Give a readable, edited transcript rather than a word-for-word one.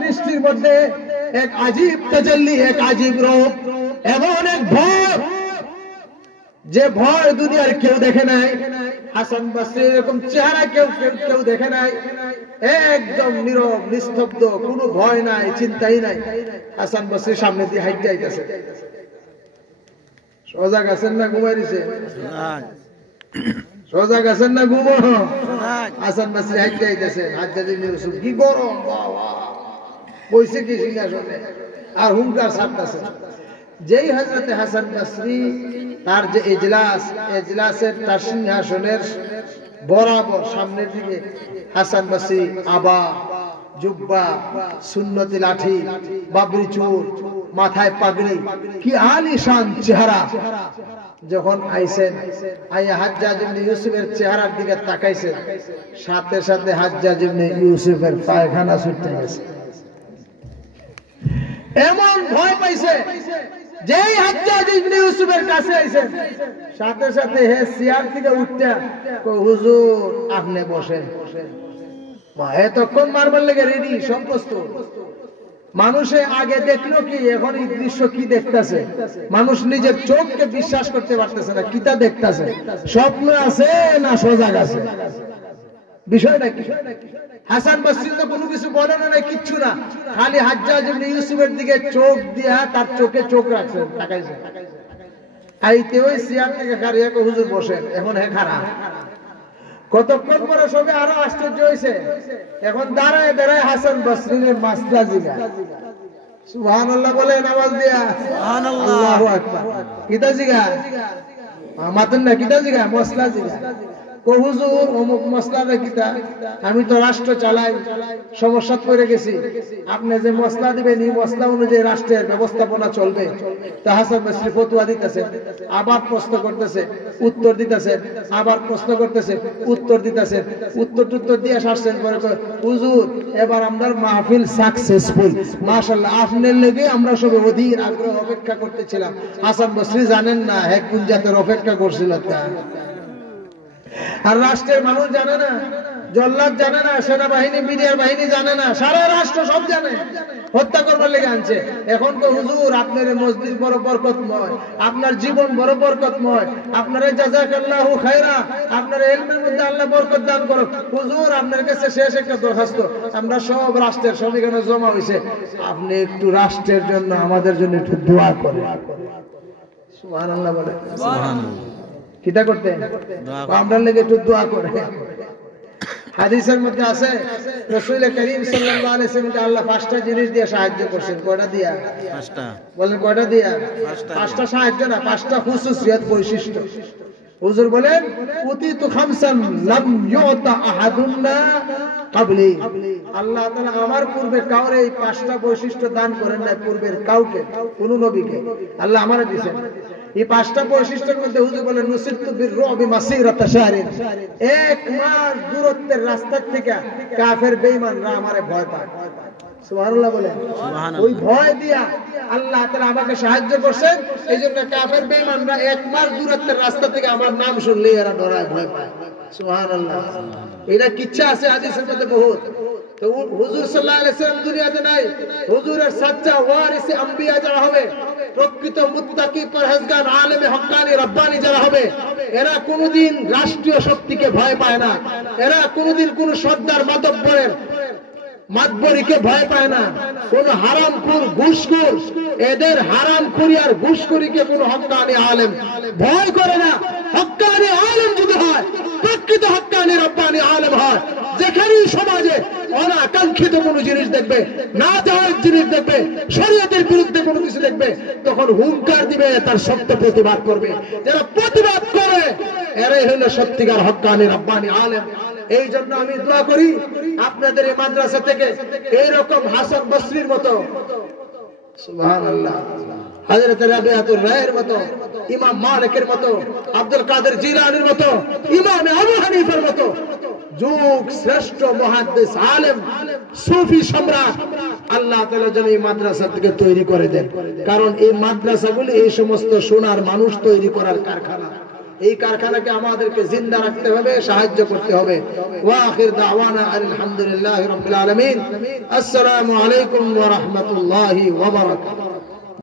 দৃষ্টির মধ্যে এক আজীব তাজাল্লি, এক আজীব রূপ, এমন এক ভয় যে ভয় দুনিয়ার কেউ দেখে নাই। হাসান বসরি এরকম চেহারা কেউ দেখে নাই। একদম নীরব নিস্তব্ধ, কোনো ভয় নাই, চিন্তাই নাই। হাসান বসরির সামনে দিয়ে হাঁটতে যাইতেছে। সজাগ আছেন না ঘুমাই দিছে? সজাগ আছেন না ঘুমো? হাসান বসরি হাঁটতে যাইতেছে। হাজ্জাজ ইবনে ইউসুফ কি গরম, বইছে কি সিংহাসনে আর হুঙ্কার ছাড়তেছে। যেই হযরতে হাসান বসরি তার যে এজলাসের তার সিংহাসনের বরাবর সামনের দিকে হাসান বসরি আবা, জুব্বা, সুন্নতি লাঠি, বাবরি চুল, মাথায় পাগড়ি, কি আলিশান চেহারা যখন আইছেন, আইয়া হাজ্জাজ ইবনে ইউসুফের চেহারার দিকে তাকাইছেন, সাথে সাথে হাজ্জাজ ইবনে ইউসুফের পায়খানা ছুটে গেছে। এমন ভয় পাইছে, যেই হাজ্জাজ ইবনে ইউসুফের কাছে আইছেন, সাথে সাথে হে চেয়ার থেকে উঠতে কই, হুজুর আপনি বসেন। এতক্ষণ মারবার লেগে রেডি, সব প্রস্তুত। মানুষে আগে দেখলো কি, এখন এই দৃশ্য কি দেখতেছে, মানুষ নিজের চোখকে বিশ্বাস করতে পারতেছে না। কিতা দেখতেছে, স্বপ্ন আছে না সজাগ আছে, বিষয়টা কি? হাসান বসরি তো কোনো কিছু বলে না, কিচ্ছু না, খালি হাজ্জাজ ইবনে ইউসুফের দিকে চোখ দিয়া তার চোখে চোখ রাখছেন, তাকাইছেন। আইতে ওই চেয়ার থেকে খারিয়া কো, হুজুর বসেন। এখন হে খাড়া। কতক্ষণ পরে সবে আরো আশ্চর্য হয়েছে। এখন দাঁড়ায় দাঁড়ায় হাসান বসরির মাসলা জিগা, সুবহানাল্লাহ বলে নামাজ দিয়া, সুবহানাল্লাহ, আল্লাহু আকবার। কিতা জিগা? মাতেন না, কিতা জিগা? মসলা জিগা। কো হুজুর অমুক মসলাটা কিতা? আমি তো রাষ্ট্র চালাই, সমস্যা পড়ে গেছি, আপনি যে মসলা দিবেন এই মসলা অনুযায়ী রাষ্ট্রের ব্যবস্থাপনা চলবে। তা হাসান বসরি ফতোয়া দিতেছে, আবার প্রশ্ন করতেছে, উত্তর দিতেছে, আবার প্রশ্ন করতেছে, উত্তর দিতেছে, উত্তর দিয়ে আসছেন। পরে হুজুর এবার আমরা মাহফিল সাকসেসফুল, মাশাআল্লাহ, আপনার লেগে আমরা সবে অধীর আগ্রহ অপেক্ষা করতেছিলাম। হাসান বসরি জানেন না হে কোন জাতের অপেক্ষা করছিল তা। আর রাষ্ট্রের মানুষ জানে না, জল্লাদ জানে না, সেনাবাহিনী মিডিয়ার বাহিনী জানে না, সারা রাষ্ট্র সব জানে, হত্যা করবার লেগে আনছে। এখন তো হুজুর আপনার মসজিদ বড় বরকতময়, আপনার জীবন বড় বরকতময়, আপনার জাযাকাল্লাহু খায়রা, আপনার ইলমের মধ্যে আল্লাহ বরকত দান করুক। হুজুর আপনার কাছে শেষ একটা দরখাস্ত, আমরা সব রাষ্ট্রের সব এখানে জমা হইছে, আপনি একটু রাষ্ট্রের জন্য আমাদের জন্য একটু দোয়া করেন। সুবহানাল্লাহ বলে, সুবহানাল্লাহ। কিতা করতে আমরা লেগে একটু দোয়া করে। হাদিসের মধ্যে আছে রাসূল করিম সাল্লাল্লাহু আলাইহি ওয়াসাল্লামকে আল্লাহ পাঁচটা জিনিস দিয়ে সাহায্য করেছেন। কয়টা দিয়া? পাঁচটা। বলেন কয়টা দিয়া? পাঁচটা সাহায্য না, পাঁচটা খুসুসিয়ত, বৈশিষ্ট্য। হুজুর বলেন উতিতু খামসান লাম ইউতা আহাদুন্না ক্বাবলি, আল্লাহ তাআলা আমার পূর্বে কাউরে এই পাঁচটা বৈশিষ্ট্য দান করেন না, পূর্বের কাউকে, কোন নবীকে। আল্লাহ আমারে দিয়েছেন এই পাঁচটা বৈশিষ্ট্যের মধ্যে। হুজুর বলেন নুসিরতু বিররুবি মাসিরাতা শাহরিন, এক মাস দূরত্বের রাস্তা থেকে কাফের বেঈমানরা আমারে ভয় পায়। সুবহানাল্লাহ বলেন। ওই ভয় দিয়া আল্লাহ তাআলা আমাকে সাহায্য করছেন, এইজন্য কাফের বেঈমানরা এক মাস দূরত্বের রাস্তা থেকে আমার নাম শুনলে এরা ডরায়, ভয় পায়। সুবহানাল্লাহ। এটা কিচ্ছা আছে হাদিসের মধ্যে বহুত। তো হুজুর সাল্লাল্লাহু আলাইহি ওয়াসাল্লাম দুনিয়াতে নাই, হুজুরের সাচ্চা ওয়ারিসে আম্বিয়া যারা হবে, প্রকৃত মুত্তাকি পরহেজগার আলেমে হক্কানি রব্বানি যারা হবে, এরা কোনদিন রাষ্ট্রীয় শক্তিকে ভয় পায় না, এরা কোনদিন কোন সর্দার মাতব্বরের মাতবরীকে ভয় পায় না, কোন হারামখোর ঘুষখোর, এদের হারামখোরি আর ঘুষখোরিকে কোন হক্কানি আলেম ভয় করে না। হক্কানি আলেম যদি হয়, প্রকৃত হক্কানি রব্বানি আলেম হয়, যেখানেই সমাজে অনাকাঙ্ক্ষিত কোন জিনিস দেখবে, না জায়েজ জিনিস দেখবে, শরীয়তের বিরুদ্ধে কোনো কিছু দেখবে, তখন হুঙ্কার দিবে, তার সত্য প্রতিবাদ করবে। যারা প্রতিবাদ করে এরাই হলো সত্যিকার হক্কানি রব্বানি আলেম। এই জন্য আমি দোয়া করি আপনাদের এই মাদ্রাসা থেকে এইরকম হাসান বসরির মতো, সুবহানাল্লাহ, হযরত রাবিআতুর রায়ের মতো, ইমাম মালিকের মতো, আব্দুল কাদের জিলানীর মতো, ইমাম আবু হানিফার মতো যুগ শ্রেষ্ঠ মুহাদ্দিস আলেম সুফি সম্রাট আল্লাহ তাআলা যেন এই মাদ্রাসা থেকে তৈরি করে দেন। কারণ এই মাদ্রাসাগুলি এই সমস্ত সোনার মানুষ তৈরি করার কারখানা। এই কারখানাকে আমাদেরকে জিন্দা রাখতে হবে, সাহায্য করতে হবে। ওয়া আখির দাওয়ানা আলহামদুলিল্লাহি রাব্বিল আলামিন। আসসালামু আলাইকুম ওয়া রাহমাতুল্লাহি ওয়া বারাকাতুহু।